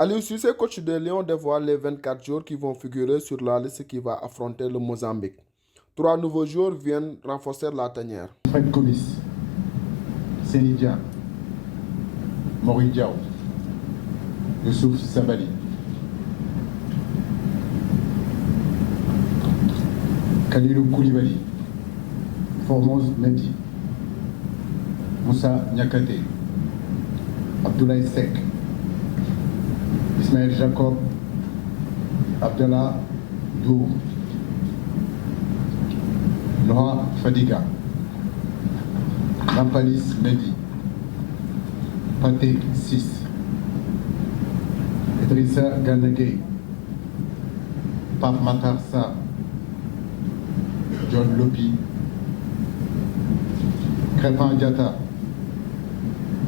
Aliou Cissé, coach de Lyon, dévoile les 24 joueurs qui vont figurer sur la liste qui va affronter le Mozambique. 3 nouveaux joueurs viennent renforcer la tanière. Fred Gomis, Sénidia, Maurice Diaw, Youssouf Sabali. Kalilou Koulibaly, Formose Mendy, Moussa Niakate, Abdoulaye Seck, Ismaël Jacob, Abdallah Dour, Noah Fadiga, Nampalis Mendy, Pathé 6, Idrissa Ganagay, Pape Matar Sarr, John Lopi, Crépin Diatta,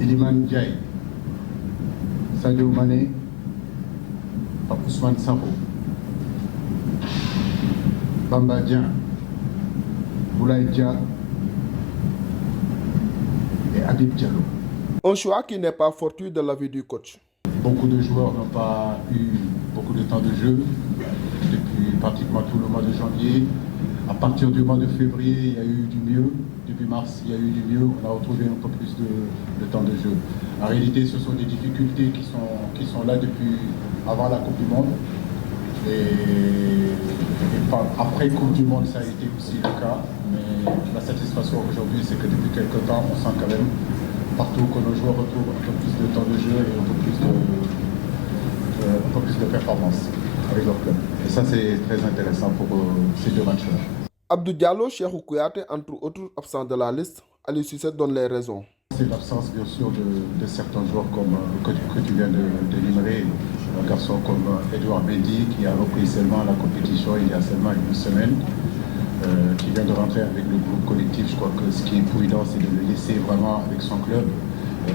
Iliman Ndiaye, Sadio Mané, Pape Ousmane Sango, Bamba Dieng, Boulaye Dia et Habib Diallo. Un choix qui n'est pas fortuit de l'avis du coach. Beaucoup de joueurs n'ont pas eu beaucoup de temps de jeu depuis pratiquement tout le mois de janvier. À partir du mois de février, il y a eu du mieux. Début mars, il y a eu du mieux. On a retrouvé un peu plus de temps de jeu. En réalité, ce sont des difficultés qui sont là depuis avant la Coupe du Monde. Et après Coupe du Monde, ça a été aussi le cas. Mais la satisfaction aujourd'hui, c'est que depuis quelques temps, on sent quand même partout que nos joueurs retrouvent un peu plus de temps de jeu et un peu plus de performance avec leur club. Et ça, c'est très intéressant pour ces deux matchs-là. Abdou Diallo, Cheikhou Kouyaté, entre autres absents de la liste, Aliou Cissé donne les raisons. C'est l'absence, bien sûr, de certains joueurs comme que tu viens d'énumérer. Un garçon comme Edouard Mendy, qui a repris seulement la compétition il y a seulement une semaine, qui vient de rentrer avec le groupe collectif. Je crois que ce qui est prudent, c'est de le laisser vraiment avec son club.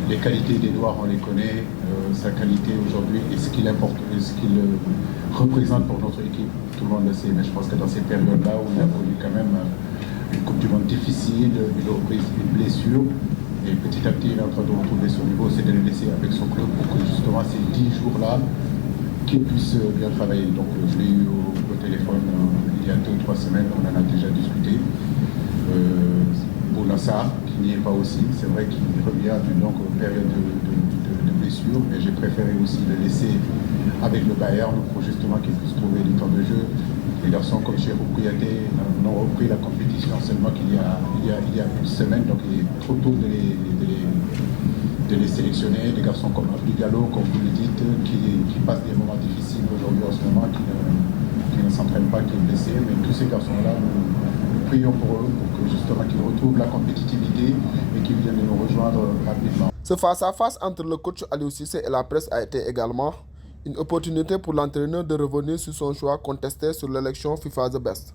Les qualités d'Edouard, on les connaît. Sa qualité aujourd'hui et ce qu'il représente pour notre équipe, tout le monde le sait. Mais je pense que dans ces périodes-là où il a connu quand même une Coupe du Monde difficile, une blessure, et petit à petit il est en train de retrouver son niveau, c'est de le laisser avec son club pour que justement ces 10 jours-là, qu'il puisse bien travailler. Donc je l'ai eu au téléphone il y a 2-3 semaines, on en a déjà discuté. Pour Nassar, qui n'y est pas aussi, c'est vrai qu'il revient d'une longue période de blessure, mais j'ai préféré aussi le laisser avec le Bayern pour justement qu'il puisse trouver du temps de jeu. Les garçons comme Cheikhou Kouyaté n'ont repris la compétition seulement qu'il y a une semaine, donc il est trop tôt de les sélectionner. Des garçons comme Abdou Diallo, comme vous le dites, qui passent des moments difficiles aujourd'hui en ce moment, qui ne s'entraînent pas, qui est blessé, mais tous ces garçons-là, nous prions pour eux, pour que justement qu'ils retrouvent la compétitivité et qu'ils viennent nous rejoindre rapidement. Ce face-à-face entre le coach Aliou Cissé et la presse a été également une opportunité pour l'entraîneur de revenir sur son choix contesté sur l'élection FIFA The Best.